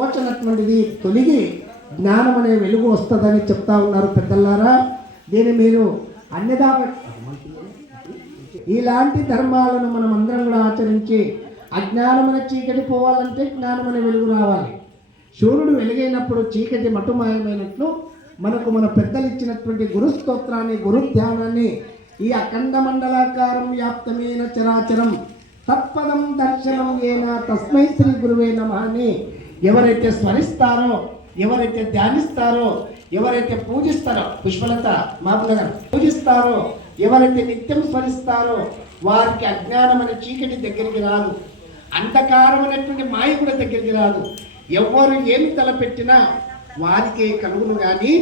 వచ్చినటువంటిది తొలగి జ్ఞానం అనే వెలుగు వస్తుందని చెప్తా ఉన్నారు పెద్దలారా. దీన్ని మీరు అన్యదా ఇలాంటి ధర్మాలను మనం అందరం కూడా ఆచరించి అజ్ఞానమైన చీకటి పోవాలంటే జ్ఞానమైన వెలుగు రావాలి. సూర్యుడు వెలుగైనప్పుడు చీకటి మటుమాయమైనట్లు మనకు మన పెద్దలు ఇచ్చినటువంటి గురు స్తోత్రాన్ని, గురు ధ్యానాన్ని, ఈ అఖండ మండలాకారం వ్యాప్తమైన చరాచరం తత్పదం దర్శనం ఏన తస్మై శ్రీ గురువే నమః అని ఎవరైతే స్మరిస్తారో, ఎవరైతే ధ్యానిస్తారో, ఎవరైతే పూజిస్తారో, పుష్పలత మాపుల గారు పూజిస్తారో, ఎవరైతే నిత్యం స్మరిస్తారో వారికి అజ్ఞానం అనే చీకటి దగ్గరికి రాదు, అంధకారం అనేటువంటి మాయ కూడా దగ్గరికి రాదు. ఎవరు ఏమి తలపెట్టినా వారికి కలుగును కానీ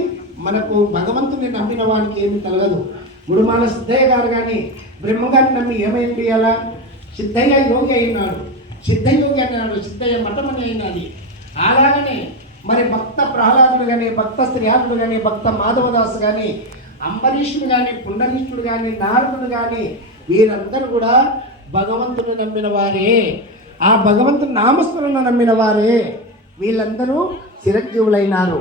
మనకు భగవంతుని నమ్మిన వారికి ఏమి కలగదు. గురుమాల సిద్ధయ్య గారు కానీ బ్రహ్మగారిని నమ్మి ఏమైంది? అలా సిద్ధయ్య యోగి అయినాడు, సిద్ధయోగి అన్నాడు, సిద్ధయ్య మఠం అని అయినది. అలాగనే మరి భక్త ప్రహ్లాదుడు కానీ, భక్త శ్రీయాదుడు కానీ, భక్త మాధవదాసు కానీ, అంబరీషుడు కానీ, పుండరీషుడు కానీ, నారదుడు కానీ వీరందరూ కూడా భగవంతుని నమ్మిన వారే, ఆ భగవంతుని నామస్మరణ నమ్మిన వారే. వీళ్ళందరూ చిరంజీవులైనారు.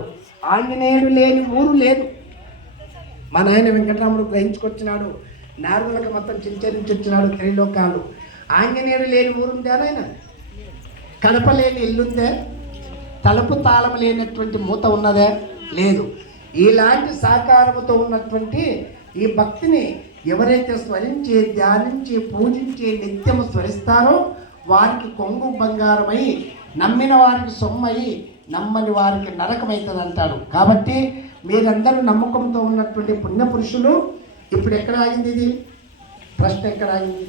ఆంజనేయుడు లేని ఊరు లేదు. మా నాయన వెంకటరాముడు గ్రహించుకొచ్చినాడు, నారదులకు మొత్తం చించరించొచ్చినాడు త్రిలోకాలు. ఆంజనేయుడు లేని ఊరుందే నాయన? కడప లేని ఇల్లుందే? తలుపు తాళం లేనటువంటి మూత ఉన్నదే? లేదు. ఇలాంటి సాకారముతో ఉన్నటువంటి ఈ భక్తిని ఎవరైతే స్మరించి, ధ్యానించి, పూజించి నిత్యము స్మరిస్తారో వారికి కొంగు బంగారమై, నమ్మిన వారికి సొమ్మయి, నమ్మని వారికి నరకమవుతుంది అంటాడు. కాబట్టి మీరందరూ నమ్మకంతో ఉన్నటువంటి పుణ్యపురుషులు. ఇప్పుడు ఎక్కడ ఆగింది ఇది? ప్రశ్న ఎక్కడ ఆగింది?